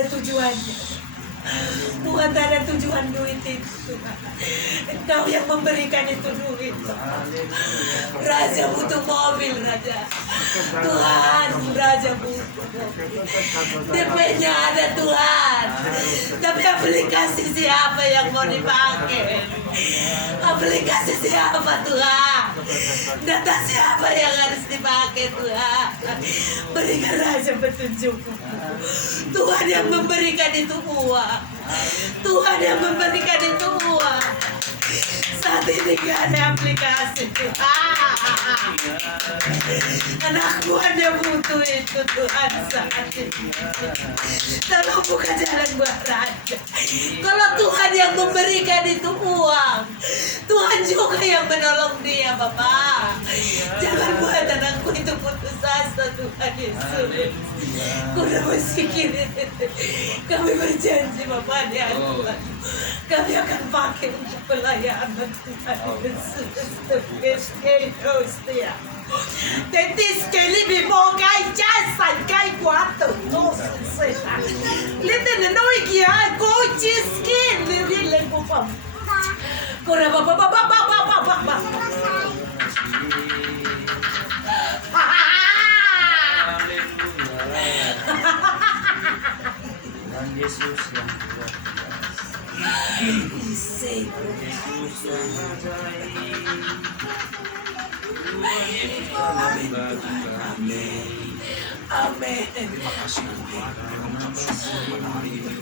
ada tujuannya. Bukan ada tujuan duit itu. Engkau yang memberikan itu duit. Raja butuh mobil, Raja. Tuhan, Raja butuh mobil. DP-nya ada, Tuhan. Tapi aplikasi siapa yang mau dipakai? Aplikasi siapa, Tuhan? Data siapa yang harus dipakai, Tuhan? Berikan Raja petunjuk. Tuhan yang memberikan itu uang. Tuhan yang memberikan itu uang. Saat ini gak ada aplikasi, Tuhan. Anak buahnya butuh itu, Tuhan, saat ini. Tolong buka jalan buat Raja. Kalau Tuhan yang memberikan itu uang, Tuhan juga yang menolong dia, Bapak. Jangan buat anakku itu putus asa, Tuhan Yesus. Kuda bersikir, kami berjanji, Bapak, di Tuhan. Kami akan pakai untuk pelayanan Tuhan Yesus. Tetis que libi bogai jasa kai kuato no sesa. Lete no ikia go chiskin lele kupam. Kora ba. Yesus yang luar biasa. Yesus yang ajaib. Amin. Terima kasih Tuhan, mengucap syukur pada hari ini.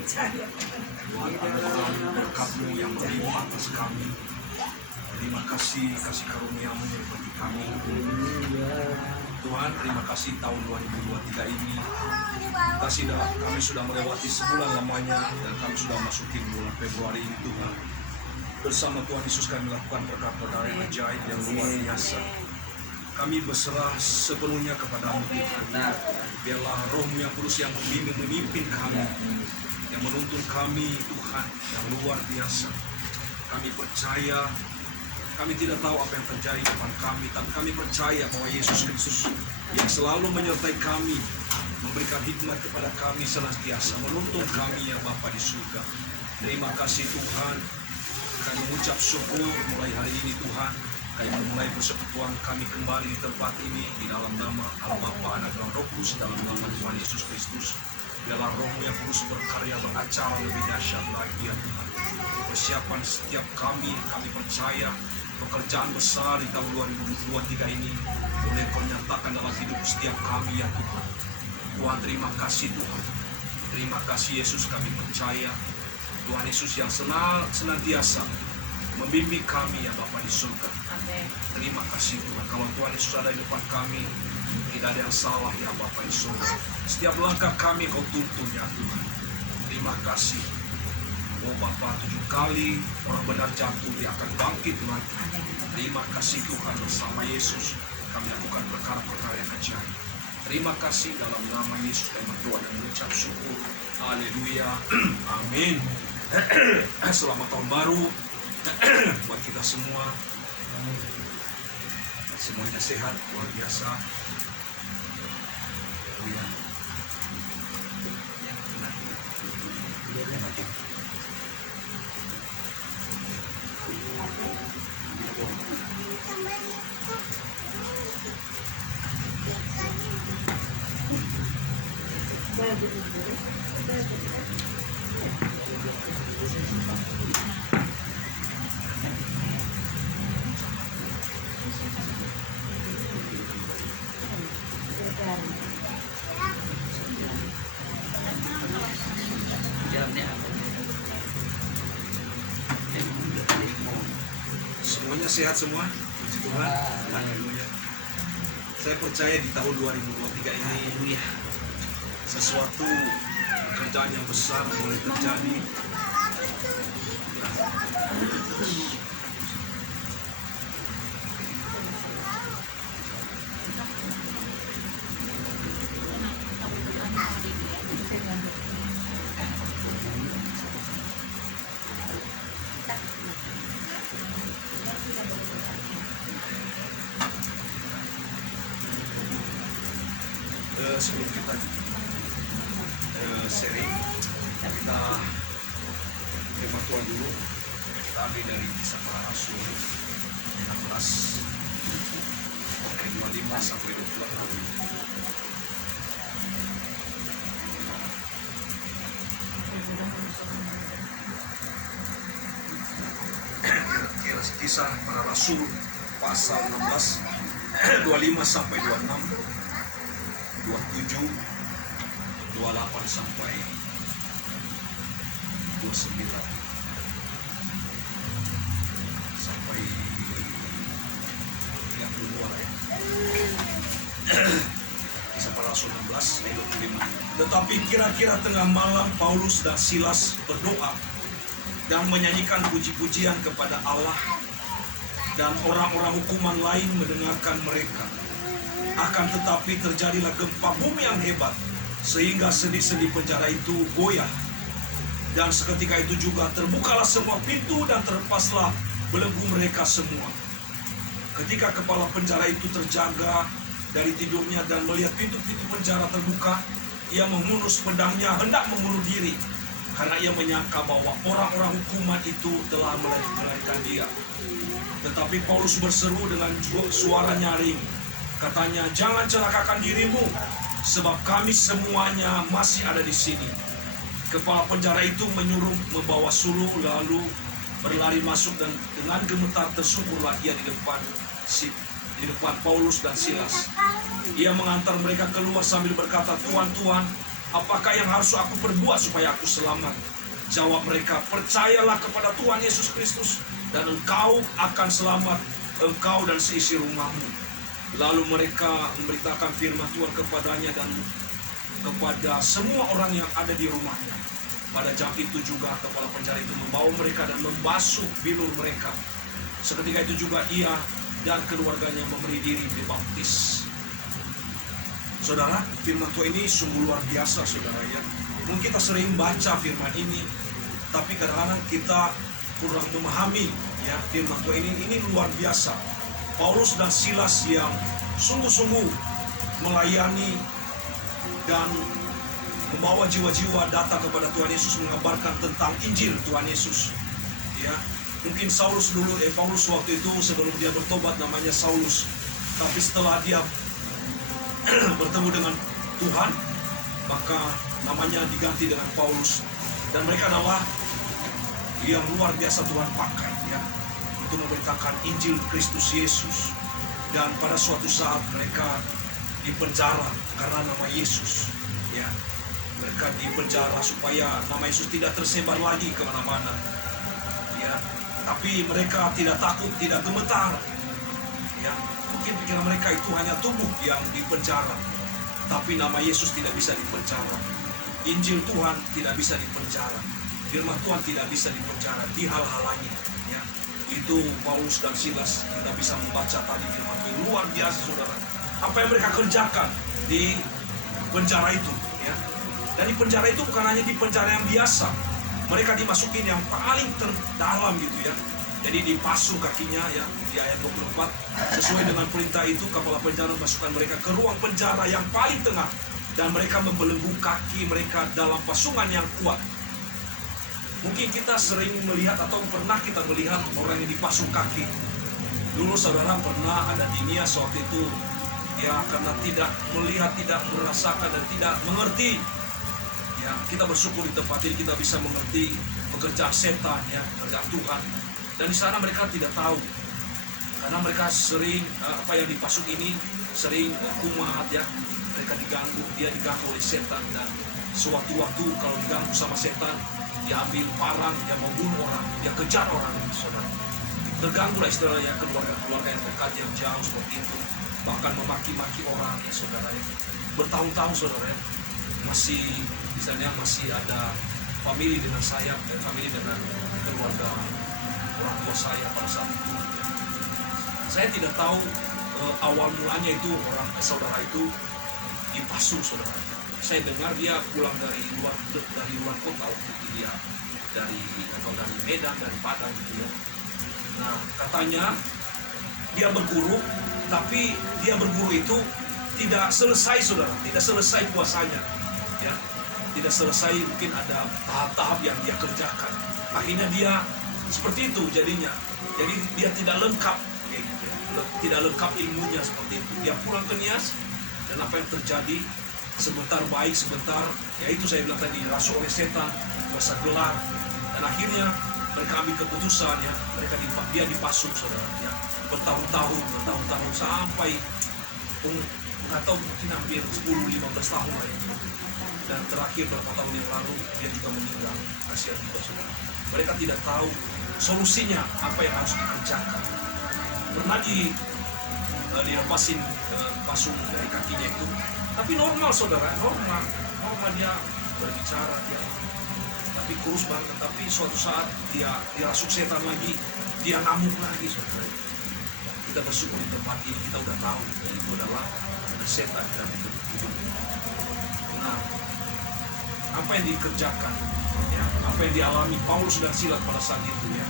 Tuhan, anugerah berkat-Mu yang melimpah atas kami. Terima kasih kasih karunia-Mu bagi kami. Tuhan, terima kasih tahun 2023 ini. Kami sudah melewati sebulan lamanya dan kami sudah masukin bulan Februari ini, Tuhan. Bersama Tuhan Yesus kami melakukan perkara-perkara yang ajaib yang luar biasa. Kami berserah sepenuhnya kepada-Mu, Tuhan. Biarlah Roh-Mu yang kudus yang memimpin kami, yang menuntun kami, Tuhan, yang luar biasa. Kami percaya, kami tidak tahu apa yang terjadi di depan kami, tapi kami percaya bahwa Yesus Kristus yang selalu menyertai kami, memberikan hikmat kepada kami senantiasa, menuntun kami ya Bapa di surga. Terima kasih Tuhan. Kami mengucap syukur mulai hari ini Tuhan. Kami memulai persekutuan kami kembali di tempat ini di dalam nama Allah Bapa, Anak dan Roh Kudus, dalam nama Tuhan Yesus Kristus. Biarlah Roh-Mu yang kudus berkarya berakar lebih dahsyat lagi ya Tuhan. Persiapan setiap kami percaya pekerjaan besar di tahun 2023 ini boleh Kau nyatakan dalam hidup setiap kami ya Tuhan. Tuhan, terima kasih Tuhan. Terima kasih Yesus, kami percaya Tuhan Yesus yang senantiasa membimbing kami ya Bapa di surga. Amin. Terima kasih Tuhan. Kalau Tuhan Yesus ada di depan kami, tidak ada yang salah ya Bapa di surga. Setiap langkah kami Kau tuntun ya Tuhan. Terima kasih. Oh Bapa, 7 kali orang benar jatuh, dia akan bangkit Tuhan. Terima kasih Tuhan, bersama Yesus kami lakukan perkara-perkara yang ajaib. Terima kasih, dalam nama Yesus kami berdoa dan mengucap syukur. Haleluya. Amin. Selamat tahun baru buat kita semua. Semuanya sehat, luar biasa. Haleluya. Semuanya sehat semua, puji Tuhan. Haleluya. Saya percaya di tahun 2023 ini sesuatu pekerjaan yang besar boleh terjadi. Sebelum kita sharing, firman Tuhan dulu. Kita ambil dari Kisah Para Rasul 16 ayat 25 sampai 26. Kisah Para Rasul pasal 16 25 sampai 26, 27, 28 sampai 29 sampai 32 lah ya. Kisah Para Rasul 16 ayat 25. Tetapi kira-kira tengah malam Paulus dan Silas berdoa dan menyanyikan puji-pujian kepada Allah, dan orang-orang hukuman lain mendengarkan mereka. Akan tetapi terjadilah gempa bumi yang hebat, sehingga sendi-sendi penjara itu goyah. Dan seketika itu juga terbukalah semua pintu dan terlepaslah belenggu mereka semua. Ketika kepala penjara itu terjaga dari tidurnya dan melihat pintu-pintu penjara terbuka, ia menghunus pedangnya hendak membunuh diri, karena ia menyangka bahwa orang-orang hukuman itu telah melarikan dia. Tetapi Paulus berseru dengan suara nyaring, katanya, "Jangan celakakan dirimu, sebab kami semuanya masih ada di sini." Kepala penjara itu menyuruh membawa suluh, lalu berlari masuk, dan dengan gemetar tersungkurlah ia di depan Paulus dan Silas. Ia mengantar mereka keluar sambil berkata, "Tuan, Tuan, apakah yang harus aku perbuat supaya aku selamat?" Jawab mereka, "Percayalah kepada Tuhan Yesus Kristus, dan engkau akan selamat, engkau dan seisi rumahmu." Lalu mereka memberitakan firman Tuhan kepadanya dan kepada semua orang yang ada di rumahnya. Pada jam itu juga kepala penjara itu membawa mereka dan membasuh bilur mereka. Seketika itu juga ia dan keluarganya memberi diri dibaptis. Saudara, firman Tuhan ini sungguh luar biasa, saudara ya. Mungkin kita sering baca firman ini, tapi kadang-kadang kita kurang memahami ya firman Tuhan ini luar biasa. Paulus dan Silas yang sungguh-sungguh melayani dan membawa jiwa-jiwa datang kepada Tuhan Yesus, mengabarkan tentang Injil Tuhan Yesus. Ya, mungkin Paulus waktu itu sebelum dia bertobat namanya Saulus, tapi setelah dia bertemu dengan Tuhan, maka namanya diganti dengan Paulus. Dan mereka adalah yang luar biasa Tuhan pakai ya untuk memberitakan Injil Kristus Yesus. Dan pada suatu saat mereka dipenjara karena nama Yesus ya. Mereka dipenjara supaya nama Yesus tidak tersebar lagi kemana-mana ya. Tapi mereka tidak takut, tidak gemetar ya. Mungkin pikiran mereka itu hanya tubuh yang dipenjara, tapi nama Yesus tidak bisa dipenjara. Injil Tuhan tidak bisa dipenjara. Firman Tuhan tidak bisa dipenjara, dihalang-halangi ya. Itu Paulus dan Silas, kita bisa membaca tadi firman Tuhan. Luar biasa saudara, apa yang mereka kerjakan di penjara itu ya. Dan di penjara itu bukan hanya di penjara yang biasa, mereka dimasukin yang paling terdalam gitu ya. Jadi dipasuh kakinya ya, di ayat 24. Sesuai dengan perintah itu, kepala penjara memasukkan mereka ke ruang penjara yang paling tengah, dan mereka membelenggu kaki mereka dalam pasungan yang kuat. Mungkin kita sering melihat atau pernah kita melihat orang yang dipasung kaki. Dulu saudara pernah ada di Nias waktu itu ya, karena tidak melihat, tidak merasakan dan tidak mengerti ya, kita bersyukur di tempat ini kita bisa mengerti pekerjaan setan ya, pekerjaan Tuhan. Dan di sana mereka tidak tahu, karena mereka sering apa yang dipasung ini sering kumat ya, mereka diganggu, dia diganggu oleh setan. Dan sewaktu-waktu kalau diganggu sama setan, dia ambil parang, dia mau bunuh orang, dia kejar orang, saudara. Terganggu lah istilahnya keluarga yang dekat yang jauh seperti itu, bahkan memaki-maki orang ya saudara ya. Bertahun-tahun saudara ya, masih misalnya masih ada famili dengan saya, dan famili dengan keluarga orang tua saya pada saat itu. Saya tidak tahu awal mulanya itu saudara itu dipasung saudara. Saya dengar dia pulang dari luar kota waktu itu, dia dari Medan, dari Padang gitu ya. Nah katanya dia berguru, tapi dia berguru itu tidak selesai saudara, tidak selesai puasanya ya, tidak selesai, mungkin ada tahap-tahap yang dia kerjakan. Akhirnya dia seperti itu jadinya. Jadi dia tidak lengkap, tidak lengkap ilmunya seperti itu. Dia pulang ke Nias, dan apa yang terjadi, sebentar baik, sebentar, ya itu saya bilang tadi, dirasuki oleh setan, kuasa gelap, dan akhirnya mereka ambil keputusan ya, dia dipasung saudara, ya, bertahun-tahun sampai nggak tahu mungkin hampir 10-15 tahun lah ya. Dan terakhir beberapa tahun yang lalu dia juga meninggal, kasihan juga saudara. Mereka tidak tahu solusinya apa yang harus dikerjakan. Pernah dilepasin pasung dari kakinya itu, tapi normal saudara, normal dia berbicara, dia tapi kurus banget. Tapi suatu saat dia dirasuk setan lagi, dia ngamuk lagi saudara. Kita bersyukur di tempat ini kita udah tahu itu adalah setan dan itu. Nah, apa yang dikerjakan, ya, apa yang dialami Paulus dan Silas pada saat itu ya,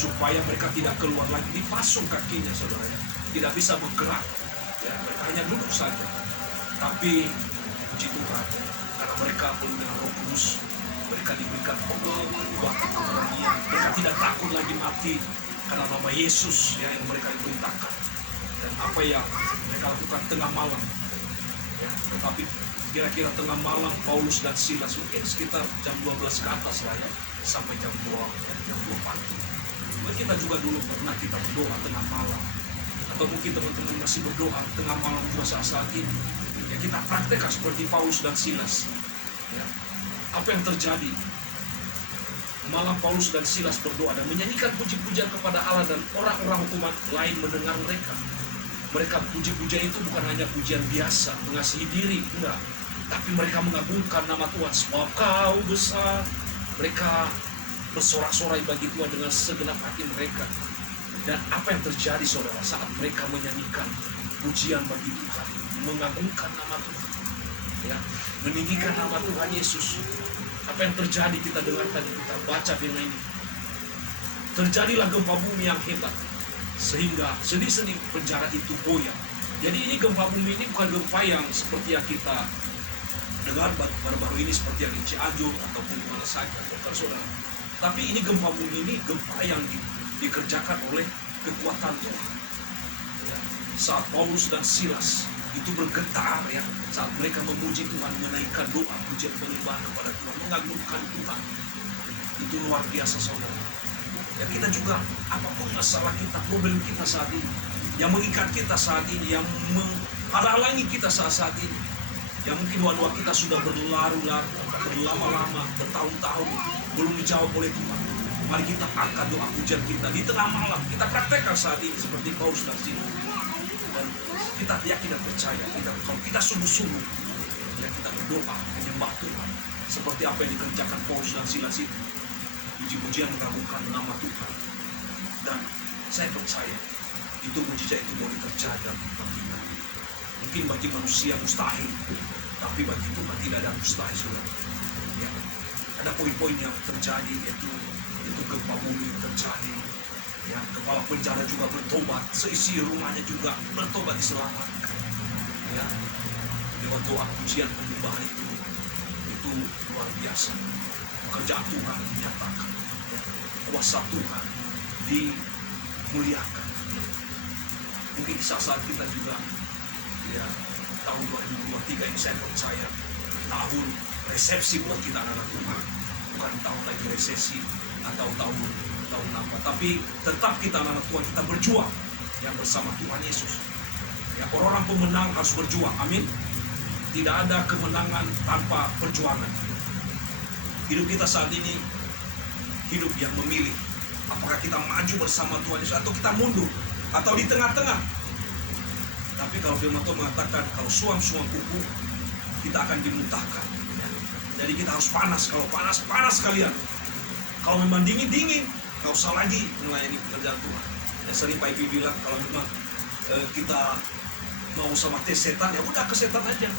supaya mereka tidak keluar lagi, dipasung kakinya saudara, ya, tidak bisa bergerak, ya, mereka hanya duduk saja. Tapi puji Tuhan, karena mereka penuh dengan Roh Kudus, mereka diberikan kekuatan, keberanian, mereka tidak takut lagi mati karena nama Yesus ya, yang mereka perintahkan. Dan apa yang mereka lakukan tengah malam, ya, tetapi kira-kira tengah malam Paulus dan Silas mungkin sekitar jam 12 ke atas lah ya, sampai jam 2 pagi. Mungkin kita juga dulu pernah kita berdoa tengah malam, atau mungkin teman-teman masih berdoa tengah malam juga saat ini. Ya, kita praktekkan seperti Paulus dan Silas. Ya. Apa yang terjadi? Malam Paulus dan Silas berdoa dan menyanyikan puji-pujian kepada Allah, dan orang-orang umat lain mendengar mereka. Mereka puji-pujian itu bukan hanya pujian biasa, mengasihi diri, enggak. Tapi mereka mengagungkan nama Tuhan, sebab Kau besar. Mereka bersorak-sorai bagi Tuhan dengan segenap hati mereka. Dan apa yang terjadi saudara saat mereka menyanyikan pujian bagi Tuhan, mengagungkan nama Tuhan, ya, meninggikan nama Tuhan Yesus. Apa yang terjadi kita dengar tadi, kita baca firman ini. Terjadilah gempa bumi yang hebat, sehingga sendi-sendi penjara itu goyang. Jadi ini gempa bumi ini bukan gempa yang seperti yang kita dengar baru-baru ini, seperti yang di Cianjur ataupun di mana saja, bukan saudara. Tapi ini gempa bumi ini gempa yang dikerjakan oleh kekuatan Tuhan. Ya. Saat Paulus dan Silas itu bergetar ya, saat mereka memuji Tuhan, menaikkan doa, pujian penyembahan kepada Tuhan, mengagungkan Tuhan. Itu luar biasa saudara. Ya, kita juga apapun masalah kita, problem kita saat ini, yang mengikat kita saat ini, yang menghalangi kita saat ini, yang mungkin doa-doa kita sudah berlarut-larut, berlama-lama, bertahun-tahun belum dijawab oleh Tuhan. Mari kita angkat doa pujian kita di tengah malam. Kita praktekkan saat ini seperti Paulus dan Silas. Dan kita yakin dan percaya, kalau kita sungguh-sungguh, ya, kita berdoa, menyembah Tuhan, seperti apa yang dikerjakan Paulus dan Silas itu, puji-pujian mengagungkan nama Tuhan. Dan saya percaya itu mujizat itu boleh terjadi dalam hidup kita. Mungkin bagi manusia mustahil, tapi bagi Tuhan tidak ada mustahil saudara. Ya. Ada poin-poin yang terjadi, yaitu gempa bumi terjadi. Ya, kepala penjara juga bertobat, seisi rumahnya juga bertobat, diselamatkan. Ya, lewat doa pujian penyembahan itu luar biasa. Pekerjaan Tuhan dinyatakan, ya, kuasa Tuhan dimuliakan. Mungkin saat kita juga, ya, tahun 2023 ini saya percaya tahun resepsi buat kita anak Tuhan, bukan tahun lagi resesi atau tahun apa, tapi tetap kita anak Tuhan, kita berjuang yang bersama Tuhan Yesus. Ya, orang-orang pemenang harus berjuang, amin. Tidak ada kemenangan tanpa perjuangan. Hidup kita saat ini hidup yang memilih, apakah kita maju bersama Tuhan Yesus atau kita mundur, atau di tengah-tengah. Tapi kalau firman Tuhan mengatakan kalau suam-suam kuku kita akan dimuntahkan. Jadi kita harus panas, kalau panas sekalian. Kalau memang dingin, gak usah lagi melayani pekerjaan Tuhan. Ya, sering Pak Ibi bilang kalau memang kita mau sama tes setan, ya udah ke setan aja.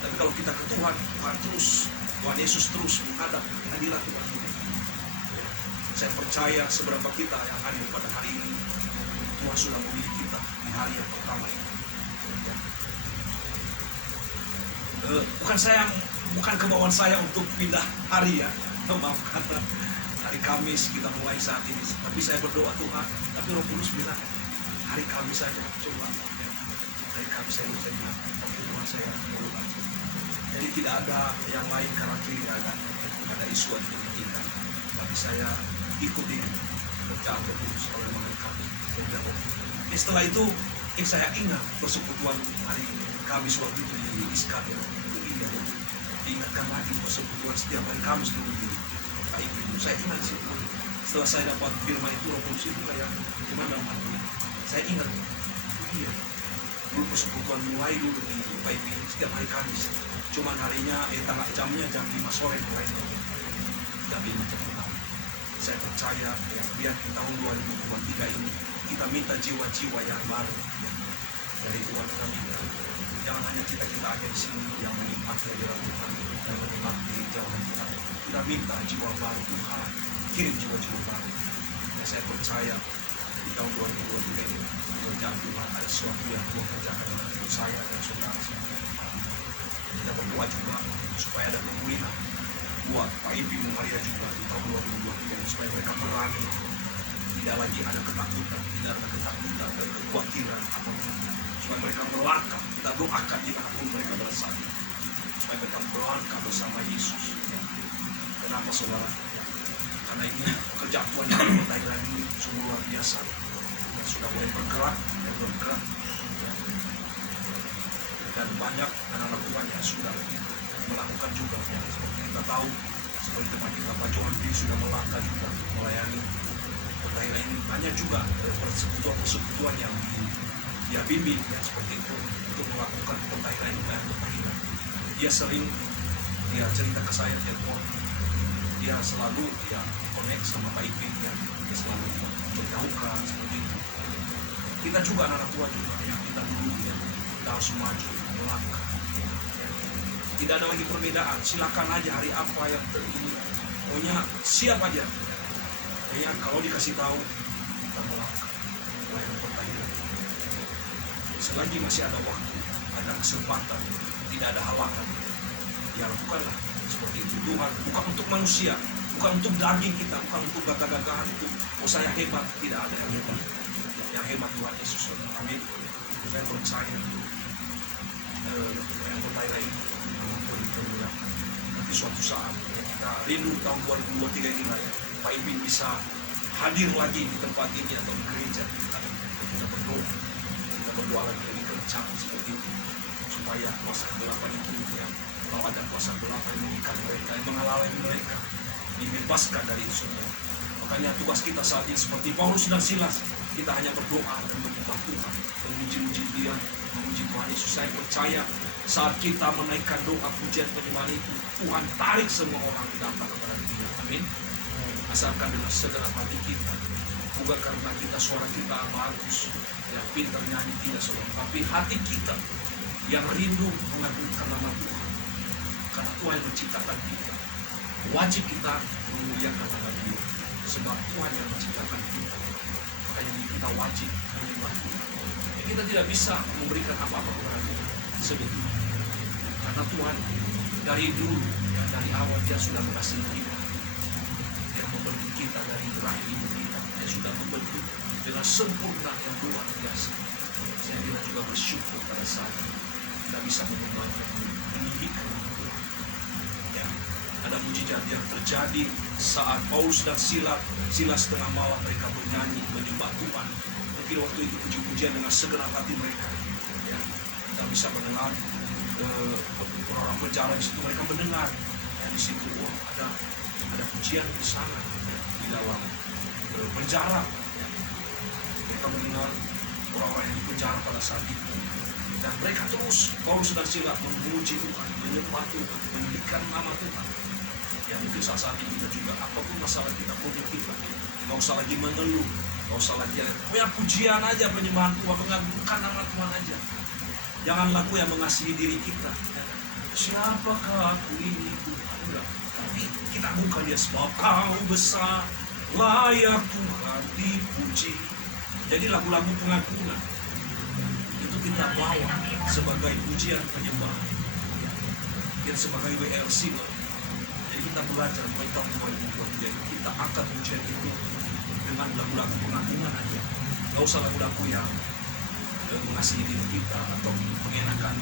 Tapi kalau kita ke Tuhan terus, Tuhan Yesus terus menghadap hadirat Tuhan. Ya, saya percaya seberapa kita yang hadir pada hari ini, Tuhan sudah memilih kita di hari yang pertama ini. Ya. Bukan kemauan saya untuk pindah hari ya, maaf kata. hari Kamis kita mulai saat ini. Tapi saya berdoa Tuhan, tapi Roh Kudus bilang hari Kamis saja coba. Hari Kamis saya bilang, oke Tuhan saya mau. Jadi tidak ada yang lain kanan kiri ada isu yang dipentingkan. Tapi saya ikuti kerjaan Roh Kudus oleh mereka. Setelah itu saya ingat persekutuan hari Kamis waktu itu di Iskandar. Diingatkan lagi persekutuan setiap hari Kamis dulu di Ibu. Saya ingat sih. Setelah saya dapat firman itu Roh Kudus itu kayak gimana hati. Saya ingat. Iya. Dulu persekutuan mulai dulu di PIP setiap hari Kamis. Cuman harinya jamnya jam 5 sore mulai. Jam 5 jam 6. Saya percaya ya, biar di tahun 2023 ini kita minta jiwa-jiwa yang baru dari Tuhan kami. Jangan hanya kita aja di sini yang menikmati hadirat Tuhan dan menikmati jauhan kita. Kita minta jiwa baru Tuhan, kirim jiwa-jiwa baru. Dan saya percaya di tahun 2023 ini kerjaan Tuhan ada sesuatu yang Tuhan kerjakan dengan saya dan saudara. Kita berdoa juga supaya ada pemulihan buat Pak Ibi Maria juga di tahun 2023 supaya mereka berani. Tidak lagi ada ketakutan, tidak ada ketakutan dan kekhawatiran apapun. Supaya mereka melangkah, kita doakan dimanapun mereka berada. Supaya mereka melangkah bersama Yesus. Kenapa saudara? Karena ini kerja Tuhan yang berkaitan ini sungguh luar biasa. Dan sudah mulai bergerak dan bergerak. Dan banyak anak-anak Tuhan yang sudah melakukan juga. Seperti kita tahu, seperti teman kita Pak Johan sudah melangkah juga melayani. Pertanyaan ini banyak juga persekutuan yang dia bimbing ya, seperti itu untuk melakukan pertanyaan dan pertanyaan. Dia sering cerita ke saya dia selalu connect sama Pak Ipin ya, dia selalu berjauhkan seperti itu. Kita juga anak-anak tua juga ya, kita dulu ya, kita harus maju melangkah. Ya. Tidak ada lagi perbedaan. Silakan aja hari apa yang terjadi. Pokoknya siap aja. Ya, kalau dikasih tahu kita melangkah melayani pertanyaan. Selagi masih ada waktu, ada kesempatan, tidak ada halangan, ya lakukanlah seperti itu. Tuhan bukan untuk manusia, bukan untuk daging kita, bukan untuk gagah-gagahan itu. Oh saya hebat, tidak ada yang hebat. Yang hebat Tuhan Yesus. Amin. Saya percaya yang bertanya ini nanti suatu saat kita rindu tahun 2023 ini lah, Pak Ibin bisa hadir lagi di tempat ini atau di gereja. Kita berdoa lagi dari kerja seperti itu supaya kuasa kegelapan itu ya, kalau ada kuasa gelap yang mengikat mereka, yang menghalangi mereka, dibebaskan dari itu semua. Makanya tugas kita saat ini seperti Paulus dan Silas, kita hanya berdoa dan menyembah Tuhan, memuji-muji Dia, memuji Tuhan Yesus. Saya percaya saat kita menaikkan doa pujian penyembahan itu, Tuhan tarik semua orang datang kepada Dia. Amin. Asalkan dengan segenap hati kita, bukan karena kita suara kita bagus, yang pintar nyanyi tidak saudara, tapi hati kita yang rindu mengagungkan nama Tuhan. Karena Tuhan yang menciptakan kita, wajib kita memuliakan nama Dia, sebab Tuhan yang menciptakan kita. Makanya kita wajib menyembah Tuhan. Kita tidak bisa memberikan apa-apa kepada Tuhan sebetulnya, karena Tuhan dari dulu, dari awal Dia sudah mengasihi kita. Dia membentuk kita dari rahim ibu kita. Dia sudah membentuk dengan sempurna yang luar biasa. Saya kita juga bersyukur pada saat kita bisa menyembahnya, mendidikan. Ya, ada mujizat yang terjadi saat Paulus dan Silas tengah malam mereka bernyanyi menyembah Tuhan. Mungkin waktu itu puji-pujian dengan segenap hati mereka. Ya, kita bisa mendengar orang penjara di situ, mereka mendengar. Ya, di situ ada pujian di sana di dalam penjara. Mereka mendengar orang-orang yang di penjara pada saat itu. Dan mereka terus, Paulus dan Silas memuji Tuhan, menyembah Tuhan, meninggikan nama Tuhan. Ya mungkin saat ini kita juga, apapun masalah kita, problem kita, gak usah lagi mengeluh, gak usah lagi punya pujian aja, penyembahan Tuhan, mengagungkan nama Tuhan aja. Jangan laku yang mengasihi diri kita. Siapakah aku ini Tuhan? Enggak. Tapi kita bukan Dia, sebab Kau besar, layak Tuhan dipuji. Jadi lagu-lagu pengagungan itu kita bawa sebagai pujian penyembahan, dan sebagai WLC Jadi kita belajar mulai tahun 2023 kita angkat pujian itu dengan lagu-lagu pengagungan aja. Gak usah lagu-lagu yang mengasihi diri kita atau mengenakan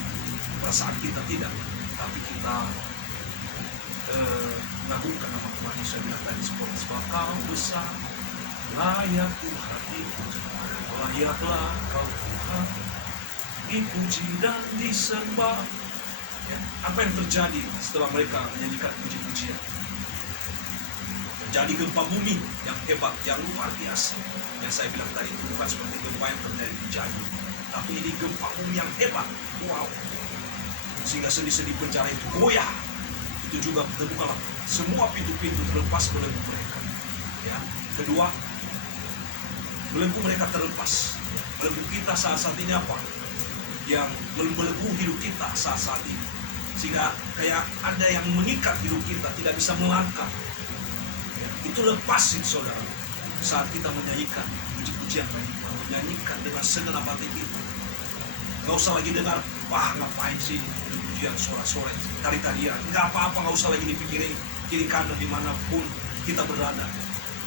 perasaan kita, tidak. Tapi kita mengagungkan nama Tuhan. Saya bilang tadi sebab Kau besar, layak Tuhan dipuji. Layaklah Kau Tuhan dipuji dan disembah. Ya, apa yang terjadi setelah mereka menyanyikan puji-pujian? Terjadi gempa bumi yang hebat, yang luar biasa. Yang saya bilang tadi itu bukan seperti gempa yang terjadi di Jambi, tapi ini gempa bumi yang hebat. Wow! Sehingga sendi-sendi penjara itu goyah. Itu juga terbukalah semua pintu-pintu terlepas belenggu mereka. Ya. Kedua, belenggu mereka terlepas. Belenggu kita saat ini apa? Yang membelenggu hidup kita saat ini. Sehingga kayak ada yang mengikat hidup kita, tidak bisa melangkah. Ya. Itu lepasin saudara. Saat kita menyanyikan puji-pujian bagi Tuhan, menyanyikan dengan segenap hati kita. Gak usah lagi dengar, wah ngapain sih pujian sore-sore, tari-tarian. Gak apa-apa, gak usah lagi dipikirin kiri kanan dimanapun kita berada.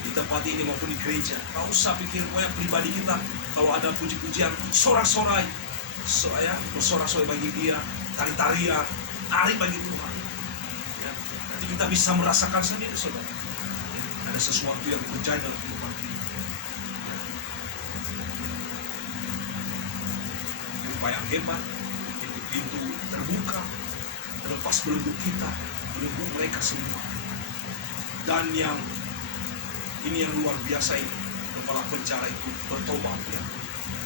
Di tempat ini maupun di gereja. Gak usah pikir, pokoknya pribadi kita, kalau ada puji-pujian, sorak-sorai. Saya bersorak-sorai bagi dia, tari-tarian, tari bagi Tuhan. Ya, nanti kita bisa merasakan sendiri, saudara. Ya, ada sesuatu yang terjadi dalam kehidupan kita. Ya. Gempa yang hebat, pintu terbuka, terlepas belenggu kita, belenggu mereka semua. Dan yang ini yang luar biasa ini, kepala penjara itu bertobat ya.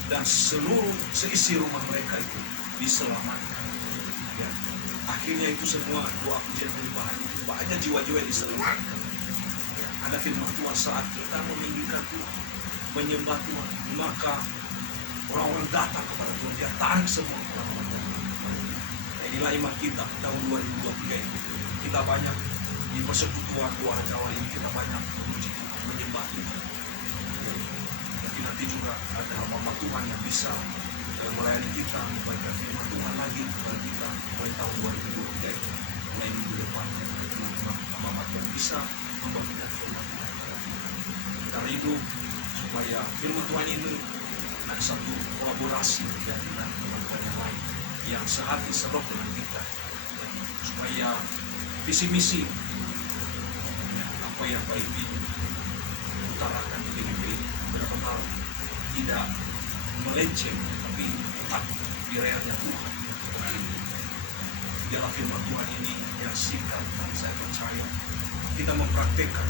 Dan seluruh seisi rumah mereka itu diselamatkan. Ya. Akhirnya itu semua doa pujian penyembahan itu banyak jiwa-jiwa yang diselamatkan. Ya. Ada firman Tuhan saat kita meninggikan Tuhan, menyembah Tuhan, maka orang-orang datang kepada Tuhan, dia tarik semua orang-orang datang. Inilah iman kita tahun 2023 ini. Kita banyak di persekutuan doa Jawa ini, kita banyak memuji Tuhan, menyembah Tuhan. Tapi nanti juga ada hamba Tuhan yang bisa melayani kita, membaca firman Tuhan lagi kepada kita mulai tahun 2023 ini. Mulai minggu depan, hamba Tuhan bisa membagikan firman Tuhan. Kita rindu supaya firman Tuhan ini ada satu kolaborasi dengan teman-teman yang lain yang sehati serok dengan kita, supaya visi misi apa yang baik ini utarakan di PGP benar-benar tidak melenceng, tapi tetap di realnya Tuhan. Dalam firman Tuhan ini yang singkat dan saya percaya kita mempraktekkan.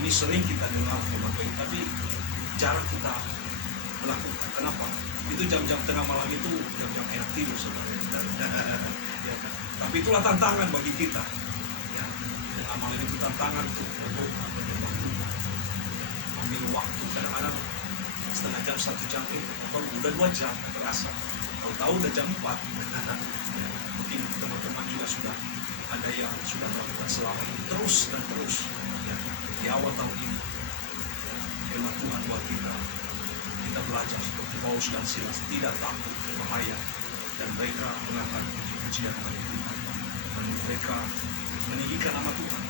Ini sering kita dengar firman Tuhan, tapi jarang kita melakukan. Kenapa? Itu jam-jam tengah malam itu jam-jam enak tidur saudara. Ya, kan? Tapi itulah tantangan bagi kita. Ya, tengah malam itu tantangan untuk berdoa, menyembah Tuhan. Ambil waktu kadang-kadang setengah jam, 1 jam, atau udah 2 jam, terasa. Kalau tahu udah jam 4. Ya, mungkin teman-teman juga sudah ada yang sudah melakukan selama ini terus dan terus. Ya, di awal tahun ini, ya, firman Tuhan buat kita. Kita belajar seperti Paulus dan Silas tidak takut bahaya, dan mereka mengangkat puji-pujian bagi Tuhan, dan mereka meninggikan nama Tuhan.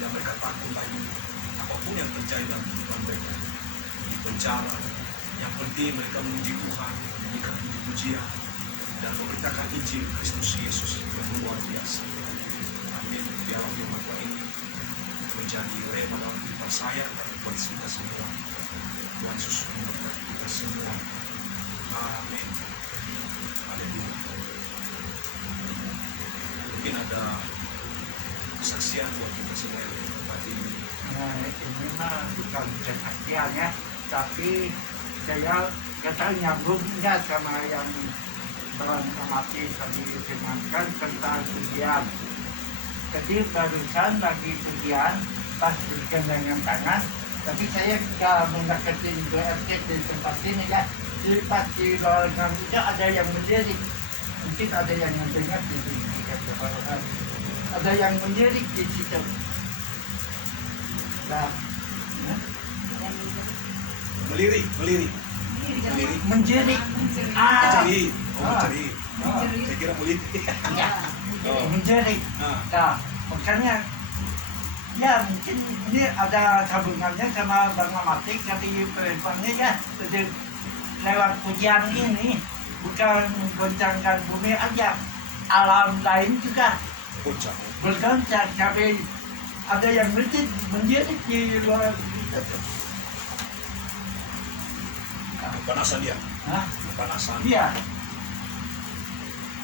Dan mereka takut lagi apapun yang terjadi dalam kehidupan mereka di penjara. Yang penting mereka memuji Tuhan, menyanyikan puji-pujian dan memberitakan Injil Kristus Yesus yang luar biasa. Amin. Biarlah firman Tuhan ini menjadi rema dalam kehidupan saya dan buat kita semua. Tuhan Yesus memberkati kita semua. Amin. Haleluya. Mungkin ada kesaksian buat kita semua yang di tempat ini. Nah, ini mah bukan kesaksian ya, tapi saya kata nyambungnya sama yang telah amati tadi difirmankan tentang pujian. Jadi barusan lagi pujian, pas bergandengan tangan, tapi saya tidak mendekatin BRT di tempat ini ya. Di pas di ruangan itu ada yang menjerit, mungkin ada yang mendengar di sini. Ada yang menjerit di situ. Nah, Melirik. menjerit. Menjerit. Oh, menjerit. Ah. Saya kira melirik. Ya, menjerit. Ah. Nah, Makanya ya mungkin ini ada sambungannya sama Bang Amatik nanti penumpangnya ya. Jadi lewat pujian ini bukan goncangkan bumi aja, alam lain juga Goncang. bergoncang sampai ada yang menjerit di luar itu. Kepanasan dia. Hah? Kepanasan. Iya.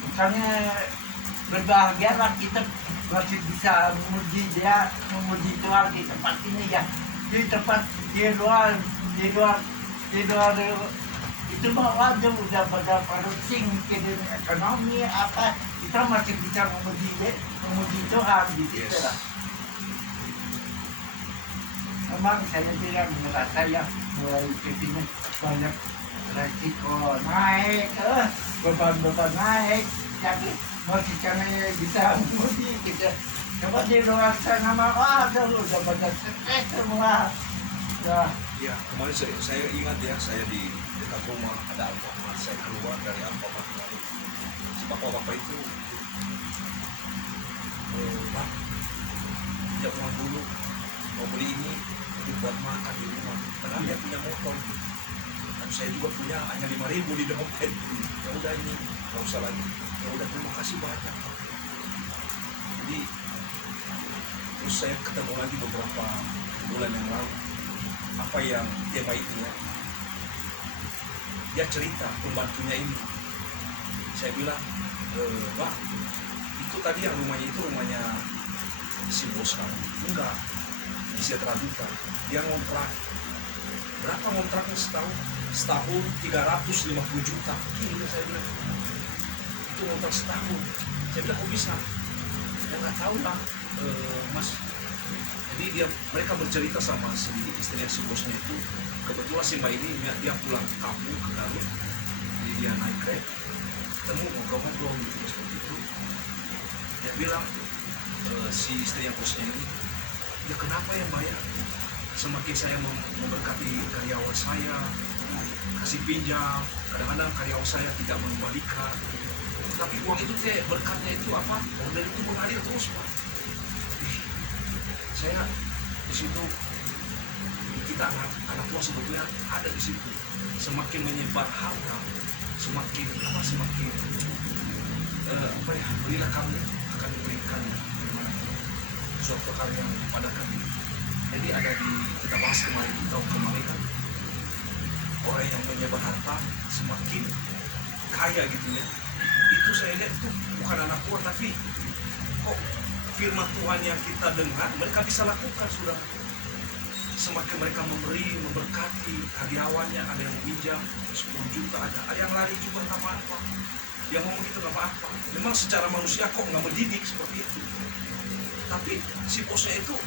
Makanya berbahagialah kita masih bisa memuji dia, memuji Tuhan di tempat ini ya. Di tempat di luar itu mah aja udah pada produksi mikirin ekonomi apa, kita masih bisa memuji Tuhan di situ Yes. lah. Memang saya bilang merasa ya mulai kesini banyak resiko naik, beban-beban naik, jadi masih kami bisa memuji kita. Coba di luar sana mah udah pada stres semua. Ya, Ya, kemarin saya ingat ya, saya di dekat rumah ada Alfamart, saya keluar dari Alfamart kemarin. Si bapak-bapak itu, Pak, tidak uang dulu, mau beli ini, untuk buat makan di rumah. Padahal dia punya motor. Dan saya juga punya hanya 5.000 di dompet. Ya udah ini, nggak usah lagi. Ya udah terima kasih banyak. Jadi, terus saya ketemu lagi beberapa bulan yang lalu. Apa yang tema itu ya, dia cerita pembantunya ini. Saya bilang, Pak, itu tadi yang rumahnya si bos kamu. Enggak, di Setra Duta. Dia ngontrak. Berapa ngontraknya setahun? Setahun 350 juta. Gila, saya bilang. Itu ngontrak setahun. Saya bilang, kok bisa? Ya nggak tahu lah, Mas. Jadi mereka bercerita sama si istri si bosnya itu, kebetulan si mbak ini dia pulang kampung ke Garut, jadi dia naik Grab, ketemu ngobrol-ngobrol gitu seperti itu. Dia bilang si istri yang bosnya ini, ya kenapa yang bayar? Semakin saya memberkati karyawan saya, kasih pinjam, kadang-kadang karyawan saya tidak mengembalikan, tapi uang itu kayak berkatnya itu apa? Order itu mengalir terus, Pak. Saya di situ, kita anak tua sebetulnya ada di situ. Semakin menyebar harta, semakin berilah kamu akan diberikan suatu perkara yang pada kami. Jadi ada di kita bahas kemarin, tahun kemarin kan, orang yang menyebar harta semakin kaya gitu ya. Itu saya lihat itu bukan anak tua, tapi kok firman Tuhan yang kita dengar, mereka bisa lakukan, sudah. Semakin mereka memberi, memberkati karyawannya, ada yang meminjam 10 juta, ada yang lari juga nggak apa-apa. Yang ngomong gitu nggak apa-apa. Memang secara manusia kok nggak mendidik seperti itu. Tapi si bosnya itu